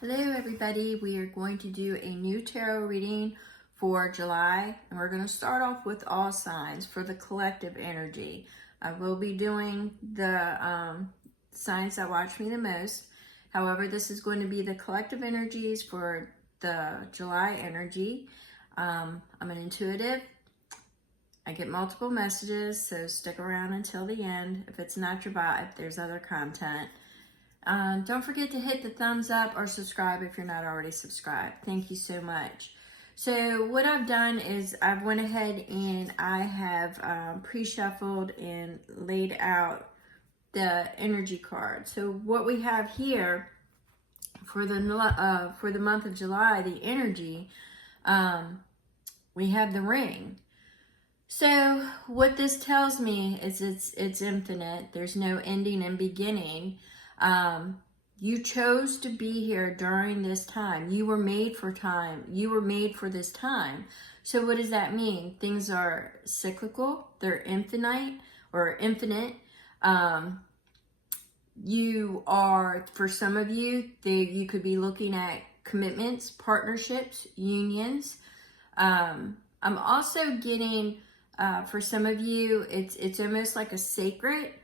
Hello everybody, we are going to do a new tarot reading for July, and we're going to start off with all signs for the collective energy. I will be doing the signs that watch me the most. However, this is going to be the collective energies for the July energy. I'm an intuitive. I get multiple messages, so stick around until the end. If it's not your vibe, there's other content. Don't forget to hit the thumbs up or subscribe if you're not already subscribed. Thank you so much. So what I've done is I've went ahead and I have pre-shuffled and laid out the energy card. So what we have here for the month of July, the energy, we have the ring. So what this tells me is it's infinite. There's no ending and beginning. You chose to be here during this time. You were made for time. You were made for this time. So what does that mean? Things are cyclical. They're infinite or infinite. You are, for some of you, you could be looking at commitments, partnerships, unions. I'm also getting, for some of you, it's almost like a sacred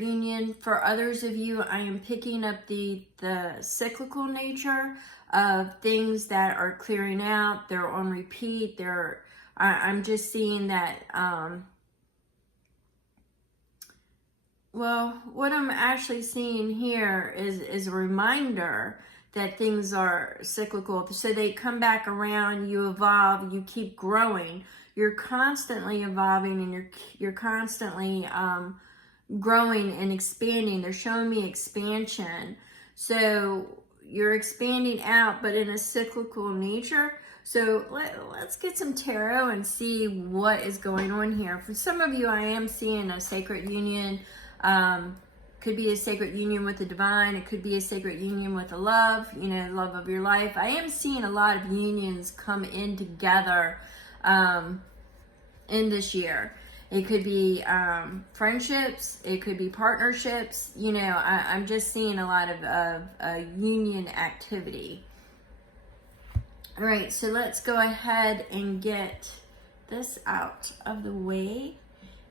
union. For others of you, I am picking up the cyclical nature of things that are clearing out. They're on repeat. I'm just seeing that, well, what I'm actually seeing here is a reminder that things are cyclical. So they come back around, you evolve, you keep growing. You're constantly evolving, and you're constantly growing and expanding. They're showing me expansion. So you're expanding out, but in a cyclical nature. So let's get some tarot and see what is going on here. For some of you, I am seeing a sacred union. Could be a sacred union with the divine. It could be a sacred union with the love, love of your life. I am seeing a lot of unions come in together in this year. It could be friendships. It could be partnerships. I'm just seeing a lot of union activity. All right, so let's go ahead and get this out of the way.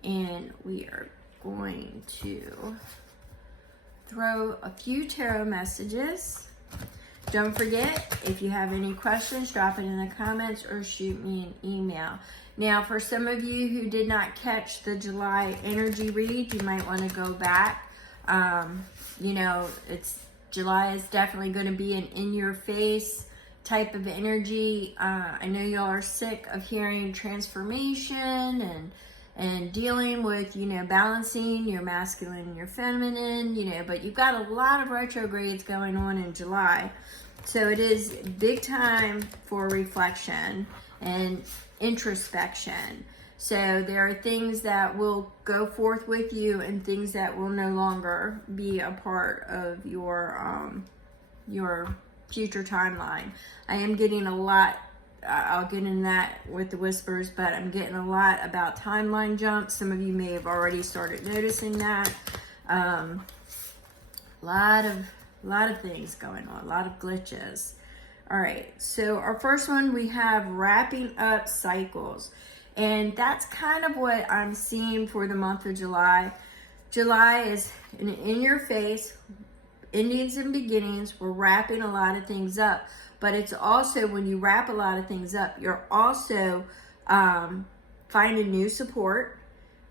And we are going to throw a few tarot messages. Don't forget, if you have any questions, drop it in the comments or shoot me an email. Now, for some of you who did not catch the July energy read, you might want to go back. July is definitely going to be an in-your-face type of energy. I know y'all are sick of hearing transformation and dealing with, balancing your masculine and your feminine, but you've got a lot of retrogrades going on in July. So it is big time for reflection and introspection. So there are things that will go forth with you and things that will no longer be a part of your future timeline. I am getting a lot, I'll get in that with the whispers, but I'm getting a lot about timeline jumps. Some of you may have already started noticing that. A lot of things going on, a lot of glitches. All right, so our first one, we have wrapping up cycles. And that's kind of what I'm seeing for the month of July. July is in your face, endings and beginnings. We're wrapping a lot of things up. But it's also, when you wrap a lot of things up, you're also finding new support,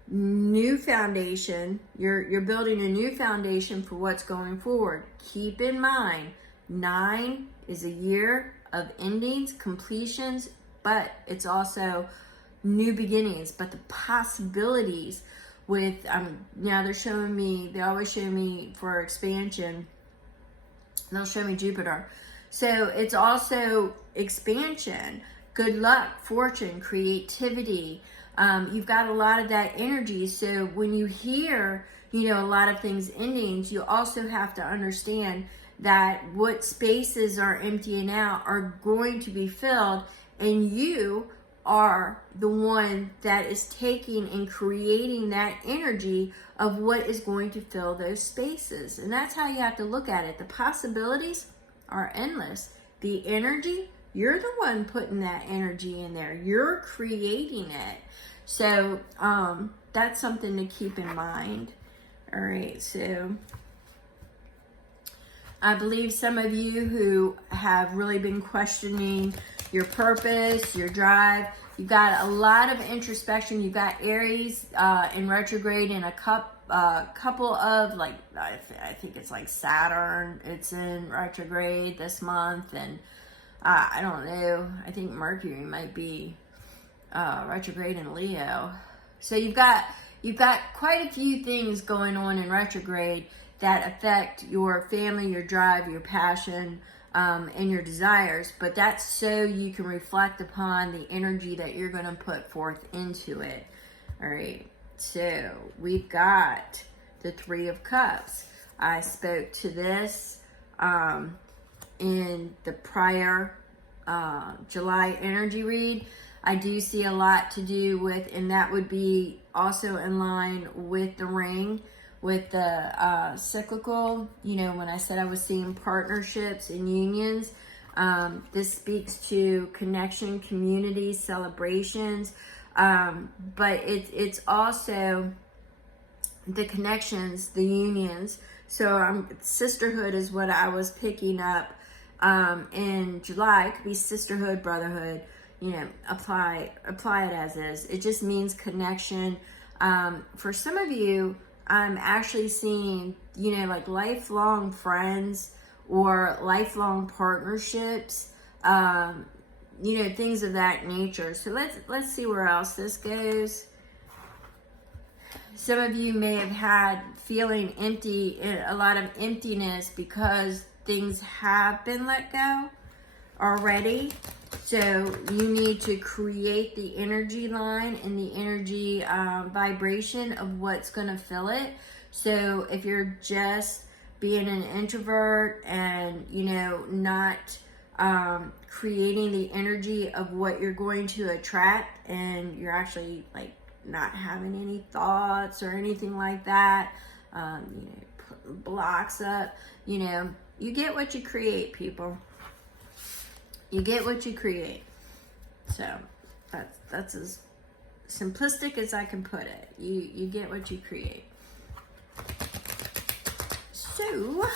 new foundation. You're building a new foundation for what's going forward. Keep in mind, 9 is a year of endings, completions, but it's also new beginnings. But the possibilities with, now they always show me for expansion, they'll show me Jupiter. So it's also expansion, good luck, fortune, creativity. You've got a lot of that energy. So when you hear, a lot of things endings, you also have to understand that what spaces are emptying out are going to be filled, and you are the one that is taking and creating that energy of what is going to fill those spaces. And that's how you have to look at it. The possibilities are endless. The energy, you're the one putting that energy in there. You're creating it. So that's something to keep in mind. All right, so I believe some of you who have really been questioning your purpose, your drive, you've got a lot of introspection. You've got Aries in retrograde and a couple of, like, I think it's like Saturn. It's in retrograde this month, and I don't know. I think Mercury might be retrograde in Leo. So you've got quite a few things going on in retrograde that affect your family, your drive, your passion, and your desires. But that's so you can reflect upon the energy that you're going to put forth into it. All right. So we've got the Three of Cups. I spoke to this in the prior July energy read. I do see a lot to do with, and that would be also in line with the ring, with the cyclical. You know, when I said I was seeing partnerships and unions, this speaks to connection, community, celebrations, but it's also the connections, the unions. So sisterhood is what I was picking up in July. It could be sisterhood, brotherhood. You know, apply it as is. It just means connection. For some of you, I'm actually seeing, you know, like lifelong friends or lifelong partnerships, you know, things of that nature. So let's see where else this goes. Some of you may have had feeling empty, a lot of emptiness because things have been let go already. So you need to create the energy line and the energy vibration of what's going to fill it. So if you're just being an introvert and, you know, not creating the energy of what you're going to attract, and you're actually like not having any thoughts or anything like that, you know, put blocks up, you know, you get what you create, people. You get what you create. So that's as simplistic as I can put it. You get what you create. So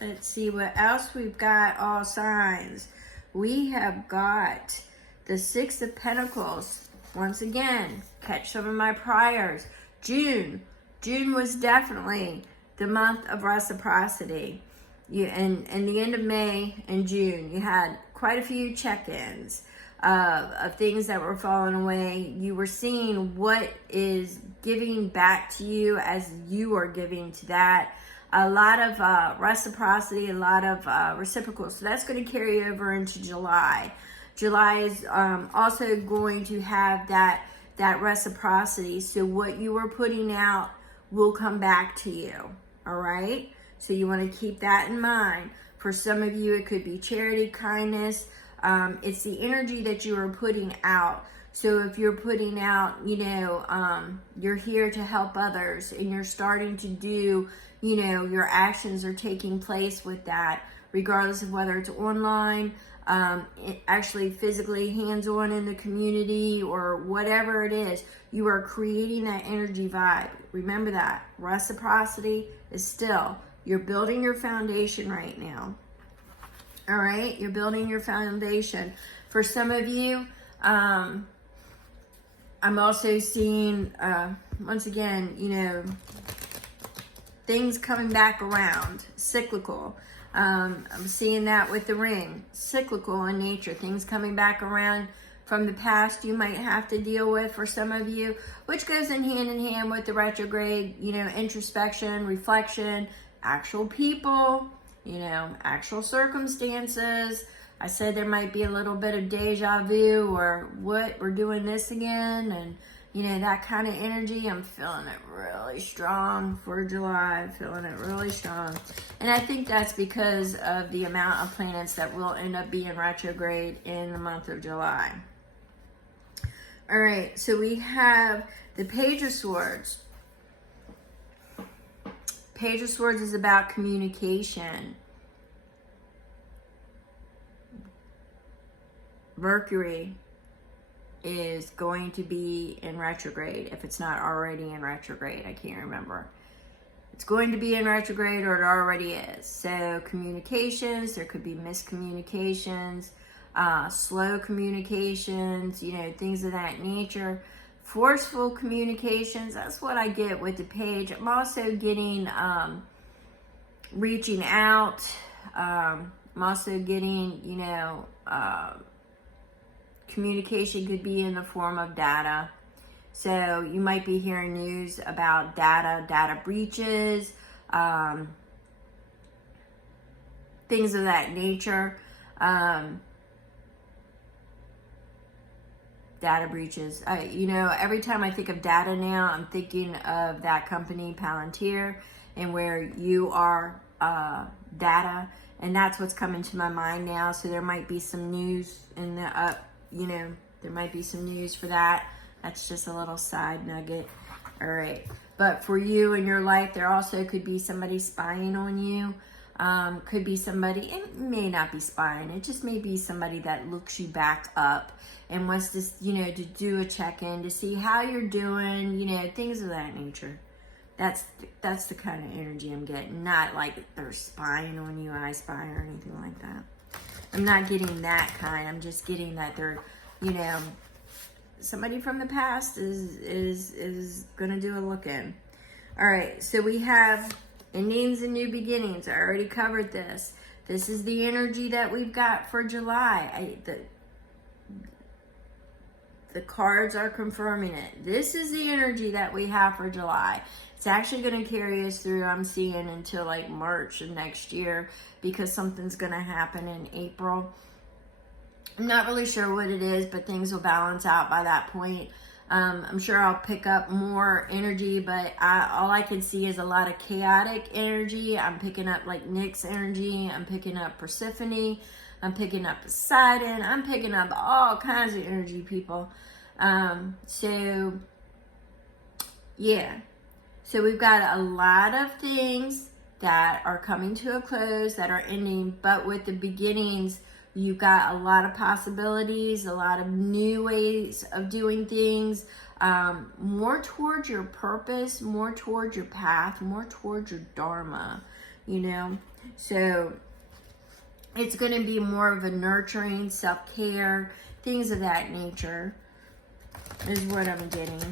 let's see what else we've got. All signs. We have got the Six of Pentacles. Once again, catch some of my priors. June was definitely the month of reciprocity. And the end of May and June, you had quite a few check-ins of things that were falling away. You were seeing what is giving back to you as you are giving to that. A lot of reciprocity, a lot of reciprocal. So that's going to carry over into July. July is also going to have that reciprocity. So what you are putting out will come back to you. All right? So you want to keep that in mind. For some of you, it could be charity, kindness. It's the energy that you are putting out. So if you're putting out, you know, you're here to help others, and you're starting to do, you know, your actions are taking place with that, regardless of whether it's online, actually physically hands-on in the community, or whatever it is, you are creating that energy vibe. Remember that. Reciprocity is still, you're building your foundation right now. All right? You're building your foundation. For some of you, I'm also seeing, once again, you know, things coming back around. Cyclical. I'm seeing that with the ring. Cyclical in nature. Things coming back around from the past you might have to deal with for some of you, which goes in hand with the retrograde, you know, introspection, reflection, actual people, you know, actual circumstances. I said there might be a little bit of deja vu, or what, we're doing this again, and, you know, that kind of energy. I'm feeling it really strong for July. I'm feeling it really strong. And I think that's because of the amount of planets that will end up being retrograde in the month of July. All right, so we have the Page of Swords. Page of Swords is about communication. Mercury is going to be in retrograde, if it's not already in retrograde. I can't remember. It's going to be in retrograde, or it already is. So communications, there could be miscommunications, slow communications, you know, things of that nature. Forceful communications, that's what I get with the page. I'm also getting reaching out. I'm also getting, you know, communication could be in the form of data. So you might be hearing news about data breaches, things of that nature. Data breaches. You know, every time I think of data now, I'm thinking of that company, Palantir, and where you are data. And that's what's coming to my mind now. So there might be some news in the you know, there might be some news for that. That's just a little side nugget. All right. But for you in your life, there also could be somebody spying on you. Could be somebody, it may not be spying. It just may be somebody that looks you back up and wants to, you know, to do a check-in, to see how you're doing, you know, things of that nature. That's the kind of energy I'm getting. Not like they're spying on you, I spy, or anything like that. I'm not getting that kind. I'm just getting that they're, you know, somebody from the past is gonna do a look-in. All right, so we have endings and new beginnings. I already covered this. This is the energy that we've got for July. The cards are confirming it. This is the energy that we have for July. It's actually going to carry us through, I'm seeing, until like March of next year, because something's going to happen in April. I'm not really sure what it is, but things will balance out by that point. I'm sure I'll pick up more energy, but all I can see is a lot of chaotic energy. I'm picking up like Nyx energy. I'm picking up Persephone. I'm picking up Poseidon. I'm picking up all kinds of energy, people. So, yeah. So we've got a lot of things that are coming to a close, that are ending, but with the beginnings, you've got a lot of possibilities, a lot of new ways of doing things, more towards your purpose, more towards your path, more towards your dharma, you know. So it's going to be more of a nurturing, self-care, things of that nature is what I'm getting.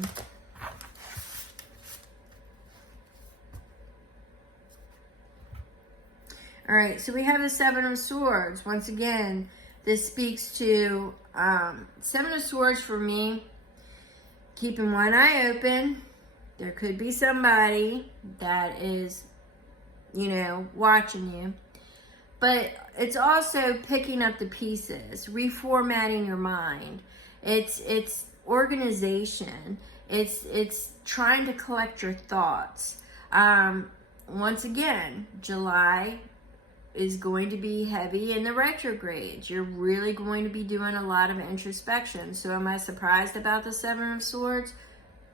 All right, so we have the Seven of Swords. Once again, this speaks to Seven of Swords for me. Keeping one eye open. There could be somebody that is, you know, watching you. But it's also picking up the pieces, reformatting your mind. It's organization. It's trying to collect your thoughts. Once again, July is going to be heavy in the retrogrades. You're really going to be doing a lot of introspection. So am I surprised about the Seven of Swords?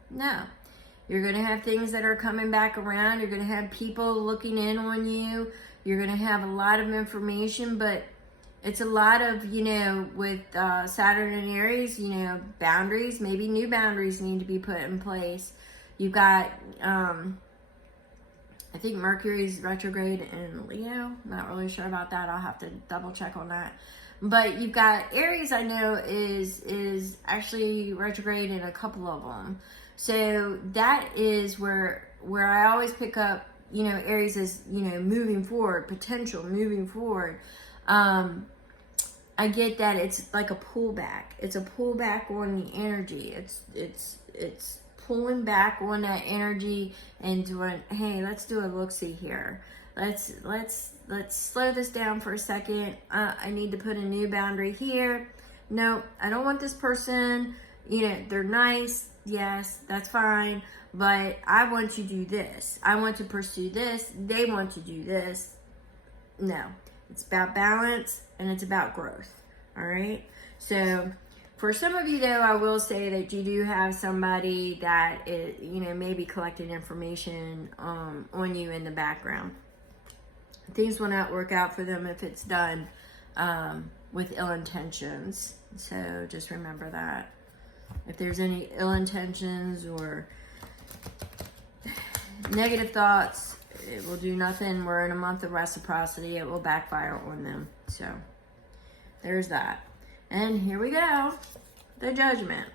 No. You're going to have things that are coming back around. You're going to have people looking in on you. You're going to have a lot of information, but it's a lot of, you know, with Saturn and Aries, you know, boundaries. Maybe new boundaries need to be put in place. You've got I think Mercury's retrograde in Leo. Not really sure about that. I'll have to double check on that. But you've got Aries, I know, is actually retrograde in a couple of them. So that is where I always pick up, you know, Aries is, you know, moving forward, potential moving forward. I get that it's like a pullback. It's a pullback on the energy. It's pulling back on that energy and doing, hey, let's do a look-see here. Let's slow this down for a second. I need to put a new boundary here. No, I don't want this person, you know, they're nice. Yes, that's fine. But I want to do this. I want to pursue this. They want to do this. No, it's about balance and it's about growth. All right. So for some of you, though, I will say that you do have somebody that is, you know, maybe collecting information on you in the background. Things will not work out for them if it's done with ill intentions. So just remember that. If there's any ill intentions or negative thoughts, it will do nothing. We're in a month of reciprocity. It will backfire on them. So there's that. And here we go. The Judgment.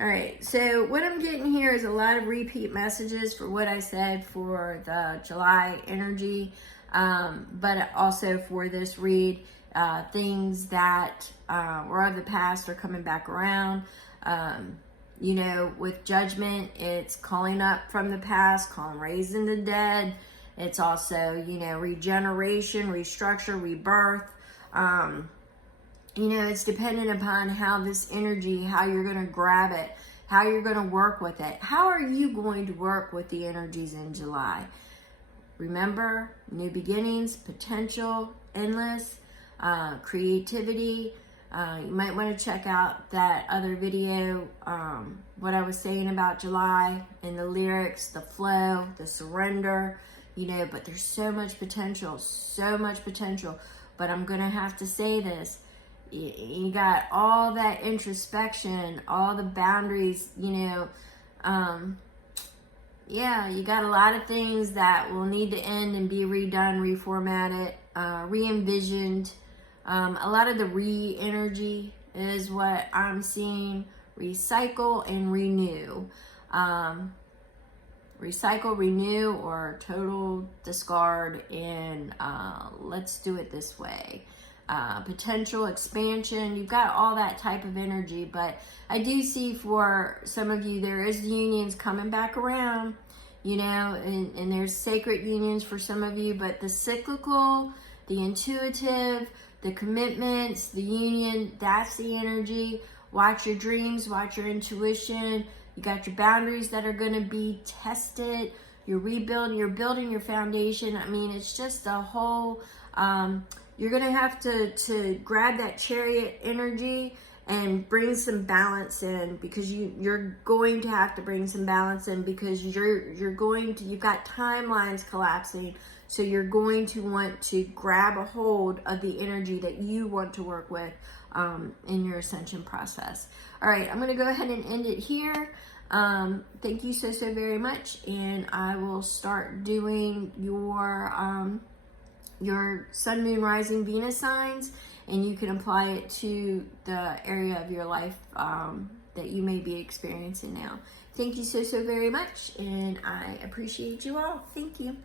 All right. So what I'm getting here is a lot of repeat messages for what I said for the July energy, but also for this read. Things that were of the past are coming back around. You know, with Judgment, it's calling up from the past, raising the dead. It's also, you know, regeneration, restructure, rebirth. You know, it's dependent upon how this energy, how you're going to grab it, how you're going to work with it. How are you going to work with the energies in July? Remember, new beginnings, potential, endless, creativity. You might want to check out that other video, what I was saying about July and the lyrics, the flow, the surrender, you know, but there's so much potential, but I'm going to have to say this. You got all that introspection, all the boundaries, you know, yeah, you got a lot of things that will need to end and be redone, reformatted, re-envisioned. A lot of the re-energy is what I'm seeing. Recycle and renew. Recycle, renew, or total discard, and let's do it this way. Potential expansion. You've got all that type of energy, but I do see for some of you there is unions coming back around, you know, and there's sacred unions for some of you, but the cyclical, the intuitive, the commitments, the union, that's the energy. Watch your dreams, watch your intuition. You got your boundaries that are going to be tested. You're rebuilding, you're building your foundation. I mean, it's just a whole, you're going to have to grab that Chariot energy and bring some balance in, because you're going to have to bring some balance in, because you've got timelines collapsing. So you're going to want to grab a hold of the energy that you want to work with in your ascension process. All right, I'm going to go ahead and end it here. Thank you so very much, and I will start doing your Sun, Moon, Rising, Venus signs, and you can apply it to the area of your life that you may be experiencing now. Thank you so very much, and I appreciate you all. Thank you.